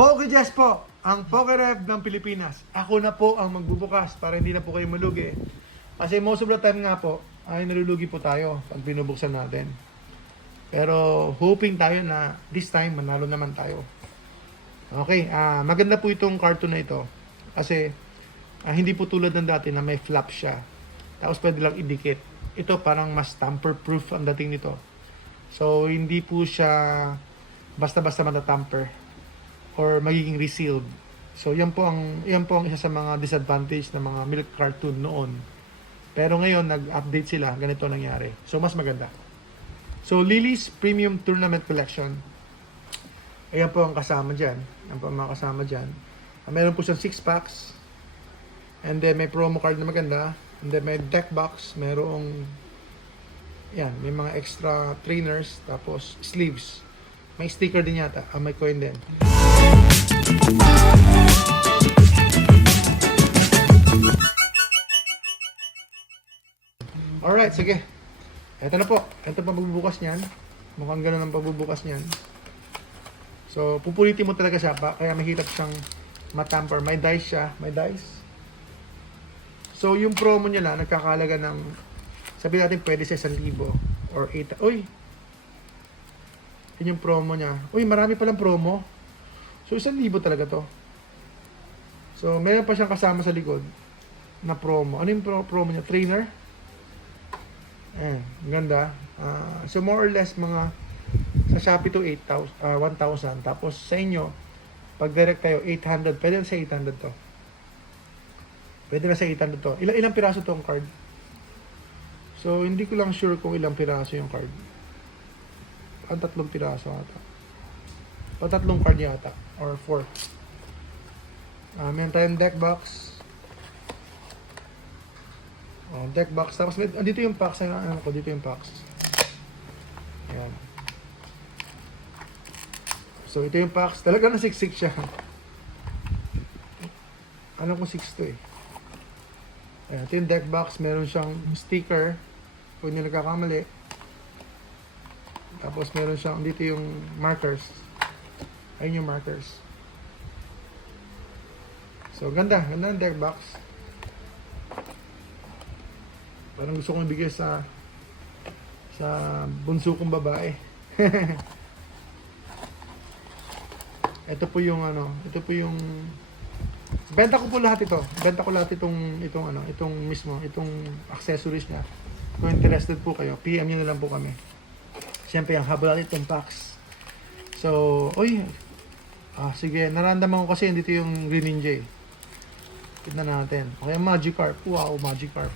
Pokejazz po, ang Pokeref ng Pilipinas. Ako na po ang magbubukas para hindi na po kayo malugi. Kasi most of the time nga po, ay nalulugi po tayo pag binubuksan natin. Pero hoping tayo na this time manalo naman tayo. Okay, maganda po itong cartoon na ito. Kasi hindi po tulad ng dati na may flap siya. Tapos pwede lang idikit. Ito parang mas tamper-proof ang dating nito. So hindi po siya basta-basta matatamper or magiging resealed. So yan po ang isa sa mga disadvantage ng mga milk cartoon noon. Pero ngayon nag-update sila, ganito nangyari. So mas maganda. So Lily's Premium Tournament Collection. Ayan po ang kasama diyan. Ayan po ang mga kasama diyan. Meron po siyang 6 packs. And then may promo card na maganda. And then may deck box, merong yan, may mga extra trainers, tapos sleeves. May sticker din yata, may coin din. Alright, sige. Ito na po. Ito pa pagbubukas niyan. Mukhang gano'n ang pagbubukas niyan. So, pupulitin mo talaga siya pa, kaya mahirap siyang matamper. May dice siya, may dice. So, yung promo niya na, nagkakalaga ng, sabi natin pwede sa 1,000 or 8. Uy! Yun yung promo niya. Uy, marami palang promo. So, 1,000 talaga to. So, meron pa siyang kasama sa likod na promo. Ano yung promo niya? Trainer? Ganda. So, more or less, mga sa Shopee to 1,000. Tapos, sa inyo, pag direct kayo, 800. Pwede na sa 800 to. Pwede na sa 800 to. Ilang piraso tong card? So, hindi ko lang sure kung ilang piraso yung card. Ang 3 piraso ata. O 3 card yata. Or 4. Meron tayong deck box. Deck box. Tapos, dito yung packs. Dito yung packs. Ayan. So, ito yung packs. Talaga na siksik siya. Alam ko 6 to eh. Ayan, ito yung deck box, meron siyang sticker kung hindi nagkakamali. Tapos meron siyang, dito yung markers. Ayun yung markers. So, ganda ang deck box. Parang gusto kong ibigay sa bunso kong babae. Ito po yung benta ko po lahat ito. Benta ko lahat itong accessories niya. Kung interested po kayo, PM niyo na lang po kami. Siyempre, ang haba natin itong packs. So, sige, naramdaman ko kasi dito yung Green Ninja. Tignan natin. Okay, Magikarp. Wow, Magikarp.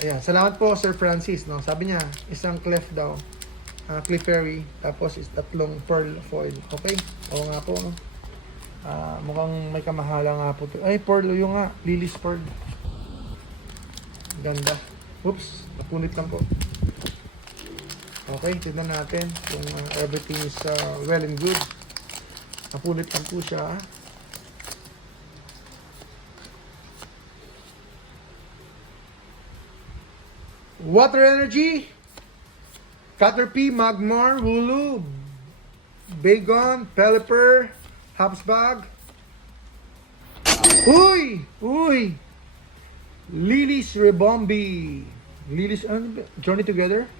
Ayan, salamat po Sir Francis, no. Sabi niya, isang clef daw. Clefairy, tapos is 3 pearl foil. Okay? Oo nga po, no? Mukhang may kamahala nga po to. Ay, pearl, yung nga, Lily's pearl. Ganda. Oops, napunit lang po. Okay, tignan natin kung everything is well and good. Napunit lang po siya. Water Energy, Caterpie, Magmar, Hulu, Bagon, Pelipper, Habsbag. Uy! Lily's Rebombi. Lily's Journey Together.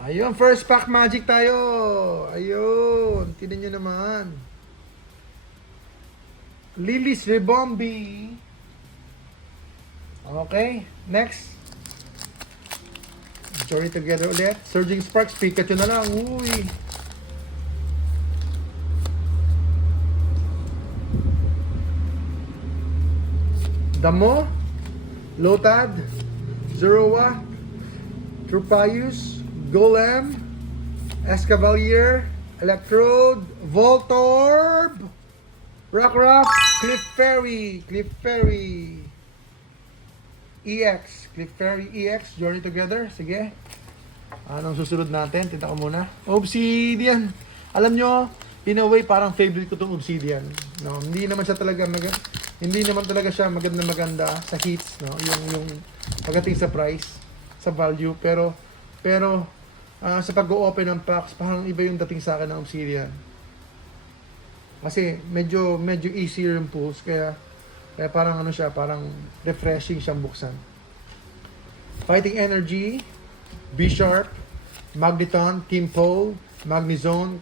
Ayun, first pack magic tayo. Ayun, tignan nyo naman. Lily's Rebombi. Okay, next. Journey Together ulit. Surging Sparks, Pikachu na lang. Uy! Damo, Lotad, Zoroa, Tropius, Golem, Escavalier, Electrode, Voltorb, Rockruff, Clefairy, EX, Clefairy EX, Journey Together. Sige. Anong susunod natin? Tita ko muna. Obsidian. Alam nyo, in a way, parang favorite ko itong Obsidian. No, hindi naman talaga siya maganda sa hits, no? Yung pagdating sa price, sa value, pero sa pag-open ng packs, parang iba yung dating sa akin ng Obsidian. Kasi medyo easier yung pulls, kaya parang ano siya, parang refreshing siyang buksan. Fighting Energy, B-Sharp, Magneton, Team Pole, Magnezone,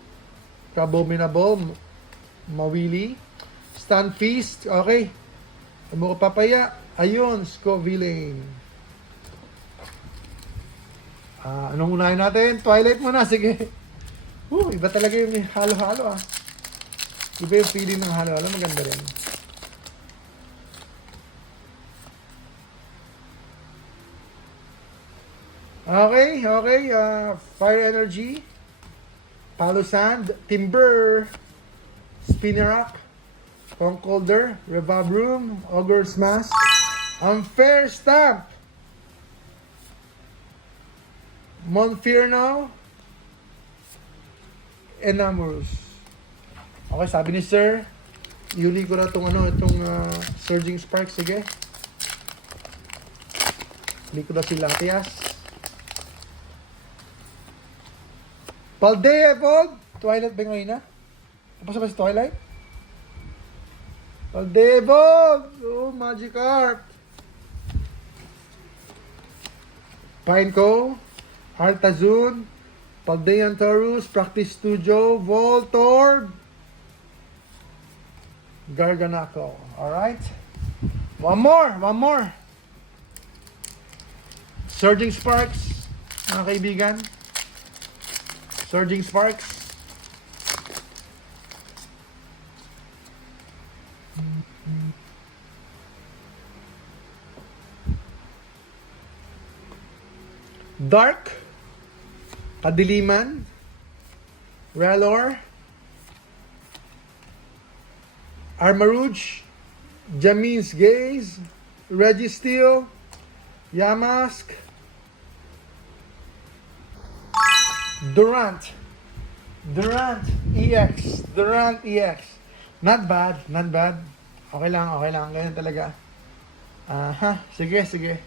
Kabominable, Mawili, Stunfeast, okay. Mo papaya, ayun, Scoville. Anong unahin natin? Twilight muna, sige. Iba talaga yung halo-halo Iba yung feeling ng halo-halo, maganda rin. Okay. Fire Energy, Palo Sand, Timber, Spinarak, Concolder, Revabroom, Ogre's Mask, Unfair Stamp, Monferno, Enamorous. Okay, sabi ni Sir, iuli ko na itong Surging Spark. Sige. Iuli ko na si Latias. Paldea Evolve, Twilight ba ngayon na? Tapos ba si Twilight? Paldea Evolve! Oh, Magikarp! Pineco, Artazun, Paldean Taurus, Practice Studio, Voltorb, Garganaco. Alright? One more. Surging Sparks, mga kaibigan. Surging Sparks. Dark, Kadiliman, Ralor, Armarouge, Jamin's Gaze, Registeel, Yamask, Durant EX. Not bad. Okay lang. Ganyan talaga. Sige.